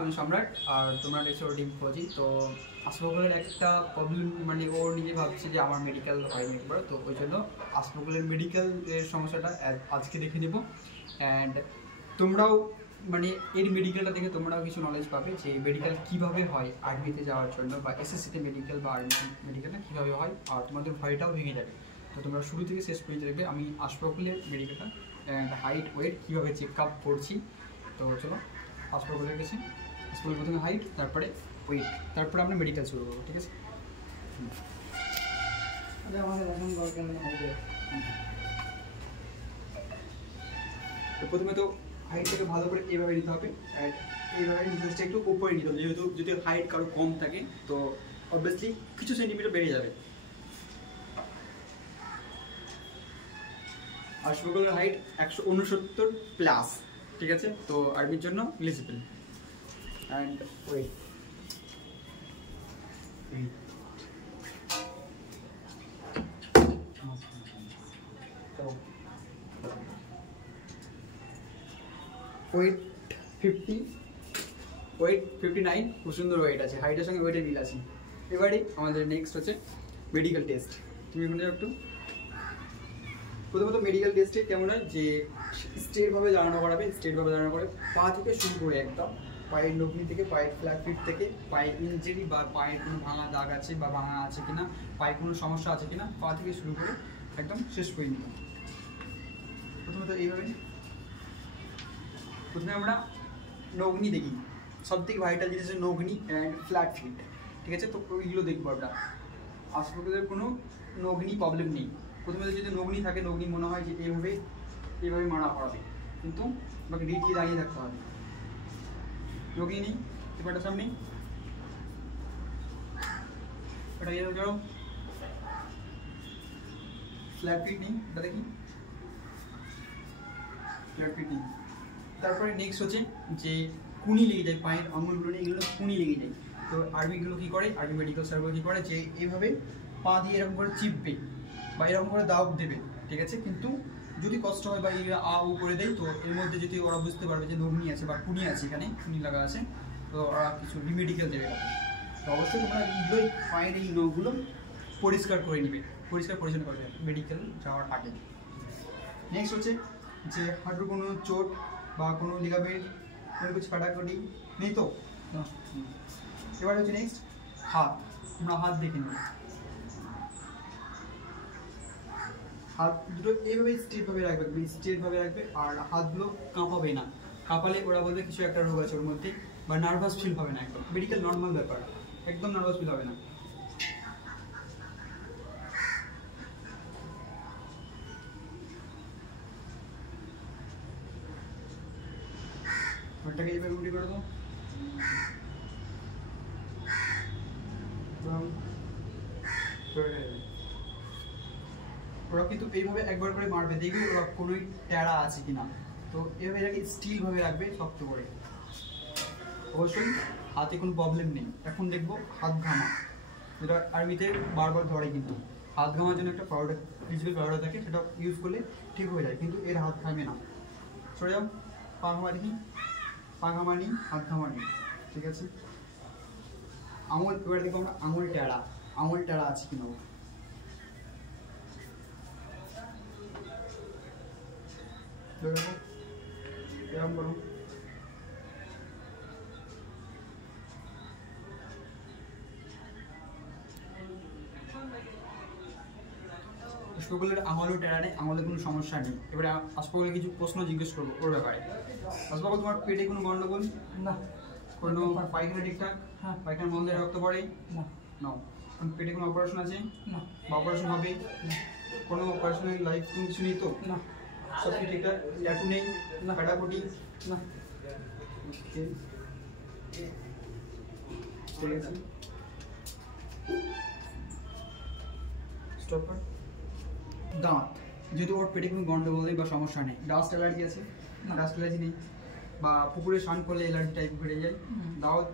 আমি সম্রাট আর তোমরা দেখছো ডিম ফজি। তো আসফাকুলের একটা প্রবলেম, মানে ও নিজে ভাবছে যে আমার মেডিকেল হয়নি একবার, তো ওই জন্য আসফাকুলের মেডিকেলের সমস্যাটা আজকে দেখে নেব। অ্যান্ড তোমরাও মানে এর মেডিকেলটা দেখে তোমরাও কিছু নলেজ পাবে যে মেডিকেল কীভাবে হয় আর্মিতে যাওয়ার জন্য, বা এসএসসিতে মেডিকেল বা আর্মি মেডিকেলটা কীভাবে হয়, আর তোমাদের ভয়টাও ভেঙে যাবে। তো তোমরা শুরু থেকে শেষ পর্যন্ত দেখবে আমি আসফাকুলের মেডিকেলটা অ্যান্ড হাইট ওয়েট কীভাবে চেক আপ করছি। তো চলো আসফাকুলের গেছি। স্কুল প্রথমে হাইট, তারপরে ওয়েট, তারপরে আমরা মেডিকেল শুরু করবো, ঠিক আছে? তো প্রথমে তো হাইটটাকে ভালো করে এভাবে নিতে হবে, অ্যান্ড এইভাবে নিচেটা একটু উপরে নিতে হবে, যেহেতু যদি হাইট কারো কম থাকে তো অবভিয়াসলি কিছু সেন্টিমিটার বেড়ে যাবে। আসফাকুলের হাইট 169+, ঠিক আছে? তো আর্মির জন্য eligible. And weight weight 50, weight 59, খুব সুন্দর ওয়েট আছে, হাইটের সঙ্গে ওয়েটের মিল আছে। এবারে আমাদের নেক্সট হচ্ছে মেডিকেল টেস্ট। তুমি এখানে একটু প্রথমত মেডিকেল টেস্টে কেমন হয় যে স্ট্রেটভাবে দাঁড়ানো করাবে, স্ট্রেটভাবে দাঁড়ানো করে পা থেকে শুরু করে একদম পায়ের নখনি থেকে, পায়ের ফ্ল্যাট ফিট থেকে, পায়ে ইঞ্জুরি বা পায়ের কোনো ভাঙা দাগ আছে বা ভাঙা আছে কিনা, পায়ে কোনো সমস্যা আছে কিনা, পা থেকে শুরু করে একদম শেষ পর্যন্ত। প্রথমত এইভাবে প্রথমে আমরা নগ্নি দেখি, সব থেকে ভাইটাল জিনিস হচ্ছে নগ্নি অ্যান্ড ফ্ল্যাট ফিট, ঠিক আছে? তো ওইগুলো দেখবো আমরা। আসফাকুলের কোনো নগ্নি প্রবলেম নেই। প্রথমে যদি নগ্নি থাকে, নগ্নি মনে হয় যে এইভাবে মারা করাবে, কিন্তু আমাকে রিটিয়ে দাঁড়িয়ে থাকতে হবে। নগ্নি নেই, এবারটা সামনে ওটা এরকম যাও, ফ্ল্যাট ফিট নেই, এটা দেখি ফ্ল্যাট ফিট নেই। তারপরে নেক্সট হচ্ছে যে কুনি লেগে যায়, পায়ের আঙুলগুলো নিয়ে এগুলো কুনি লেগে যায়। তো আর্মিগুলো কী করে, আর্মি মেডিকেল স্যারগুলো কী করে যে এইভাবে পা দিয়ে এরকম করে চিপবে বা এরকম করে দাগ দেবে, ঠিক আছে? কিন্তু যদি কষ্ট হয় বা আ উ করে দেয়, তো এর মধ্যে যদি ওরা বুঝতে পারবে যে নগ্নি আছে বা কুনি আছে, এখানে কুনি লাগা আছে, তো ওরা কিছু রিমেডিকেল দেবে। তো অবশ্যই তোমরা এইগুলোই পায়ের এই নখগুলো পরিষ্কার করে নিবে, পরিষ্কার পরিচ্ছন্ন করবে মেডিকেল যাওয়ার আগে। নেক্সট হচ্ছে যে হাঁটুর কোনো চোট বা কোনো লিগামেন্ট কোনো কিছু কাটাকাটি নেই তো? এবার হচ্ছে নেক্সট হাত। আমরা হাত দেখে নিই, হাত দুটো এইভাবে স্ট্রেটভাবে রাখবে, স্ট্রেটভাবে রাখবে, আর হাতগুলো কাঁপাবে না। কাঁপালে ওরা বলবে কিছু একটা রোগ আছে ওর মধ্যে, বা নার্ভাস ফিল হবে না। একদম মেডিকেল নর্মাল ব্যাপার, একদম নার্ভাস ফিল হবে না। ওটাকে এইভাবে উল্টি করে দাও, ওরা কিন্তু এইভাবে একবার করে মারবে, দেখবে ওরা কোনো ট্যাড়া আছে কিনা। তো এইভাবে এটাকে স্টিলভাবে রাখবে শক্ত করে। অবশ্যই হাতে কোনো প্রবলেম নেই। এখন দেখবো হাত ঘামা, যেটা আর্মিতে বারবার ধরে, কিন্তু হাত ঘামার জন্য একটা পাউডার, ফিজিক্যাল পাউডার থাকে, সেটা ইউজ করলে ঠিক হয়ে যায়, কিন্তু এর হাত ঘামে না। সরে যাও, পা ঘামা দেখি, পা ঘামা নেই, হাত ঘামা নেই, ঠিক আছে? আঙুল, এবার দেখবো আমরা আঙুল ট্যাড়া আছে কিনা। এরকম করো, আসফাকুলের আঙুলও টেরা নেই, আঙুলে কোনো সমস্যা নেই। এবারে আসফাকুলের কিছু প্রশ্ন জিজ্ঞেস করবো ওর ব্যাপারে। আসফাকুল, তোমার পেটে কোনো গন্ডগোল? না। কোনো পায়খানা ঠিকঠাক? হ্যাঁ। পায়খানার মধ্যে রক্ত পড়ে? না। নাও। পেটে কোনো অপারেশন আছে? না। বা অপারেশন হবে? কোনো অপারেশনের লাইফ কোনো কিছু নেই তো? না। সব কি ঠিকঠাক? ট্যাটু নেই? না। কাটাকুটি? না। ঠিক আছে, স্টপ কর। দাঁত, যেহেতু ওর পেটে কোনো গন্ডগোল নেই বা সমস্যা নেই। ডাস্ট অ্যালার্জি আছে? না, ডাস্ট অ্যালার্জি নেই। বা পুকুরে স্নান করলে অ্যালার্জি টাইপ বেড়ে যায়? দাঁত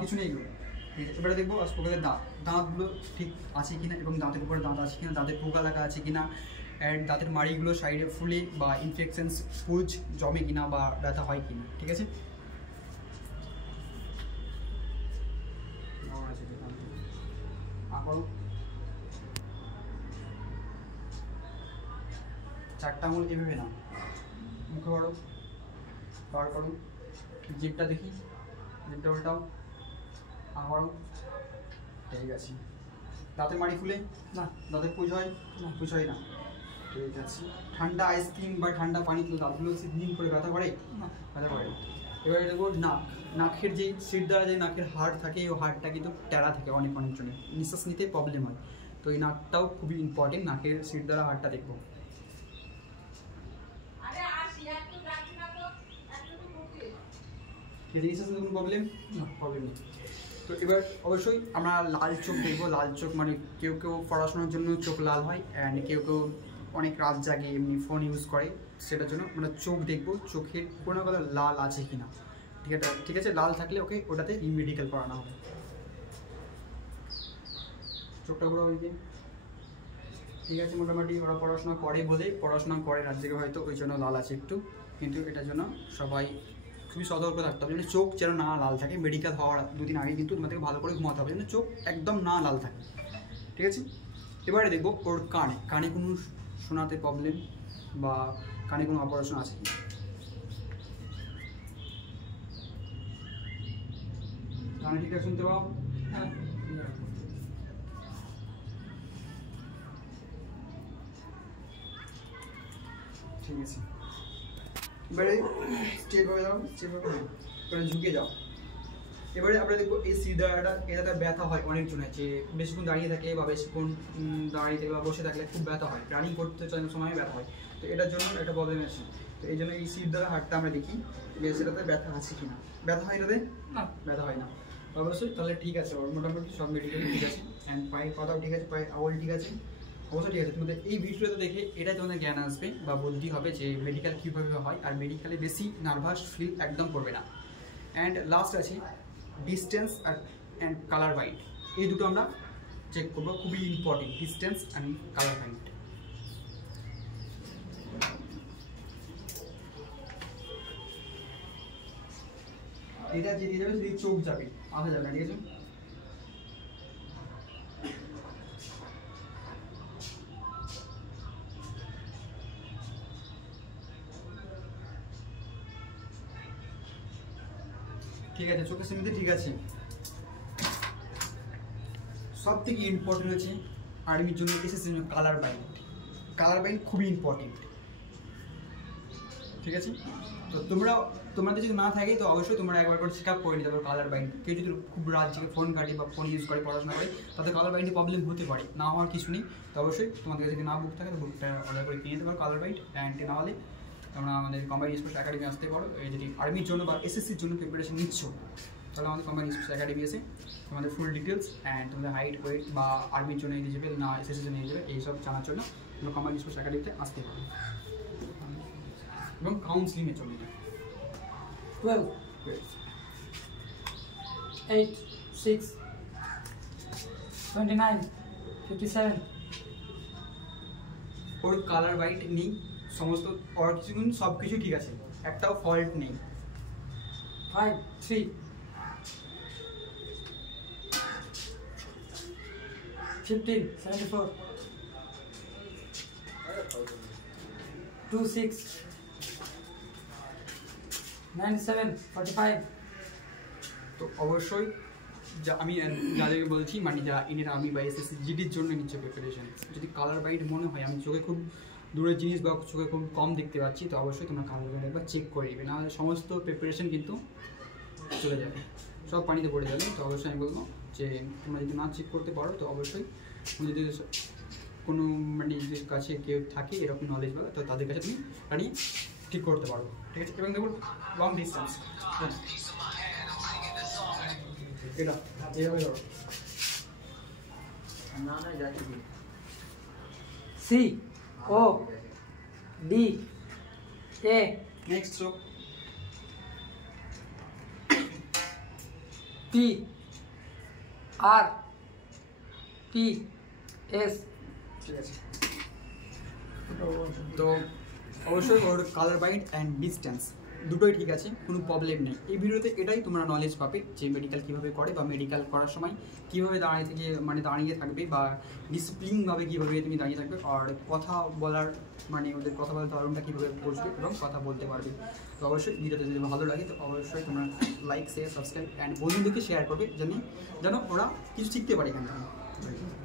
কিছু নেই এগুলো, ঠিক আছে? এবারে দেখবো আসফাকুলের দাঁতগুলো ঠিক আছে কিনা, এবং দাঁতের উপরে দাঁত আছে কিনা, দাঁতের পোকা লাগা আছে কিনা, অ্যান্ড দাঁতের মাড়িগুলো সাইডে ফুলে বা ইনফেকশনস পুজ জমে কিনা বা ব্যথা হয় কিনা, ঠিক আছে? করো, 4টা আঙুল এভাবে না, মুখে করো, বার করো, জিভটা দেখি, জিভটা উল্টাও, করো, ঠিক আছে। দাঁতের মাড়ি ফুলে না, দাঁতের পুজ হয় না, পুজ হয় না, ঠিক আছে। ঠান্ডা আইসক্রিম বা ঠান্ডা পানি তো দাঁতগুলো দিন করে ব্যথা করে না, ব্যথা করে। এবারে দেখো নাক, নাকের যে সিট দ্বারা যে নাকের হাড় থাকে, ওই হাড়টা কিন্তু টেরা থাকে অনেক জনের, নিঃশ্বাস নিতে প্রবলেম হয়। তো এই নাকটাও খুবই ইম্পর্টেন্ট, নাকের সিট দ্বারা হাড়টা দেখবো। নিঃশ্বাস নিতে কোনো প্রবলেম না, প্রবলেম নেই। তো এবার অবশ্যই আমরা লাল চোখ দেখবো। লাল চোখ মানে কেউ কেউ পড়াশোনার জন্য চোখ লাল হয়, অ্যান্ড কেউ কেউ অনেক রাত জাগে এমনি ফোন ইউজ করে, সেটার জন্য আমরা চোখ দেখবো, চোখের কোনো কথা লাল আছে কি না। ঠিক আছে, লাল থাকলে ওকে ওটাতে মেডিকেল করানো হবে। চোখটা পুরো ওই যে ঠিক আছে, মোটামুটি ওরা পড়াশোনা করে বলে, পড়াশোনা করে রাত জেগে হয়তো ওই জন্য লাল আছে একটু, কিন্তু এটার জন্য সবাই খুবই সতর্ক থাকতে হবে, যেন চোখ যেন না লাল থাকে। মেডিকেল হওয়ার 2 দিন আগে কিন্তু তোমাদেরকে ভালো করে ঘুমাতে হবে, যেন চোখ একদম না লাল থাকে, ঠিক আছে। এবারে দেখবো ওর কানে, কানে কোনো শোনাতে প্রবলেম বা কানে কোনো অপারেশন আছে কি। কানে ঠিকঠাক শুনতে পাও? হ্যাঁ, ঠিক আছে। এবারে স্টেপ হয়ে যাও, স্টেপ হয়ে এবারে ঝুঁকে যাও। এবারে আমরা দেখবো এই সিদাটা, এটা ব্যথা হয় অনেকজনের, যে বেশিক্ষণ দাঁড়িয়ে থাকে বা বেশিক্ষণ দাঁড়িয়ে থাকে বা বসে থাকলে খুব ব্যথা হয়, রানিং করতে সময় ব্যথা হয়। তো এটার জন্য একটা প্রবলেম আছে, তো এই জন্য এই সিট দ্বারা হাঁটটা আমরা দেখি যে সেটাতে ব্যথা আছে কি না। ব্যথা হয় এটাতে না, ব্যথা হয় না অবশ্যই, তাহলে ঠিক আছে, ওর মোটামুটি সব মেডিকেল ঠিক আছে, অ্যান্ড পায়ের কথাও ঠিক আছে, পায়ের আওয়াল ঠিক আছে, অবশ্যই ঠিক আছে। তোমাদের এই ভিডিওটা দেখে এটা তোমাদের জ্ঞান আসবে বা বুদ্ধি হবে যে মেডিকেল কীভাবে হয়, আর মেডিকেলে বেশি নার্ভাস ফিল একদম করবে না। অ্যান্ড লাস্ট আছে ডিস্টেন্স অ্যান্ড কালার বাইট, এই দুটো আমরা চেক করবো, খুবই important, distance and colour bite. এটা যে দিয়ে যাবে সেদিকে চোখ যাবে, মাথা যাবে না, ঠিক আছে। ঠিক আছে, চোখের সামনে ঠিক আছে। সব থেকে ইম্পর্টেন্ট হচ্ছে আর্মির জন্য, এসএসসির জন্য কালার বাইন্ড। কালার বাইন্ড খুবই ইম্পর্টেন্ট, ঠিক আছে। তো তোমাদের যদি না থাকে তো অবশ্যই তোমরা একবার করে চেক আপ করে নিতে পারো কালার বাইন্ড। কেউ যদি খুব রাত জেগে ফোন ঘাটে বা ফোন ইউজ করে, পড়াশোনা করে, তাদের কালার বাইন্ডে প্রবলেম হতে পারে, না হওয়ার কিছু নেই। তো অবশ্যই তোমাদের যদি না বুক থাকে তো বুকটা অর্ডার করে কিনে নিতে পারো কালার বাইন্ড। অ্যান্ড না হলে তোমরা আমাদের কম্বাইন্ড স্পোর্টস একাডেমি আসতে পারো। যদি আর্মির জন্য বা এসএসসির জন্য প্রিপারেশন নিচ্ছ, তাহলে আমাদের কম্বাইন্ড স্পোর্টস একাডেমি এসে তোমাদের ফুল ডিটেলস অ্যান্ড তোমাদের হাইট, ওয়েট বা আর্মির জন্য এলিজিবল না এসএসসির জন্য এলিজিবল, এইসব জানার জন্য তোমরা কম্বাইন্ড স্পোর্টস একাডেমিতে আসতে পারো, এবং কাউন্সিলিংয়ের জন্য 12 8 6 29 57। ওর কালার বাইট নেই, সমস্ত ওর কিছু সব কিছু ঠিক আছে, একটাও ফল্ট নেই। 5 3 15 74 2 6 97 45। তো অবশ্যই যা আমি যাদেরকে বলছি, মানে যারা ইন্ডিয়ান আর্মি বা এসএসসি জিডির জন্য নিচ্ছে প্রিপারেশন, যদি কালার বাইট মনে হয় আমি চোখে খুব দূরের জিনিস বা চোখে খুব কম দেখতে পাচ্ছি, তো অবশ্যই তোমরা কালার বাইট একবার চেক করে নেবে, নাহলে সমস্ত প্রিপারেশন কিন্তু চলে যাবে, সব পানিতে পড়ে যাবে। তো অবশ্যই আমি বলবো যে তোমরা যদি না চেক করতে পারো তো অবশ্যই যদি কোনো মানে নিজের কাছে কেউ থাকে এরকম নলেজওয়ালা, তো তাদের কাছে তুমি দাঁড়িয়ে ঠিক করতে পারো, ঠিক আছে। এবং দেখুন লং ডিস্টেন্স, এটা এইভাবে ধরো, না না যাচ্ছি C O D A. Next চোখ, পি আর পি এস, ঠিক আছে। তো অবশ্যই ওর কালার বাইট অ্যান্ড ডিস্টেন্স দুটোই ঠিক আছে, কোনো প্রবলেম নেই। এই ভিডিওতে এটাই তোমরা নলেজ পাবে যে মেডিকেল কীভাবে করে বা মেডিকেল করার সময় কীভাবে দাঁড়িয়ে থাকবে বা ডিসিপ্লিনভাবে কীভাবে তুমি দাঁড়িয়ে থাকবে, আর কথা বলার ওদের কথা বলার ধরনটা কীভাবে বুঝবে এবং কথা বলতে পারবে। তো অবশ্যই ভিডিওতে যদি ভালো লাগে তো অবশ্যই তোমরা লাইক, শেয়ার, সাবস্ক্রাইব অ্যান্ড বন্ধুদেরকে শেয়ার করবে যেন ওরা কিছু শিখতে পারে এখান থেকে।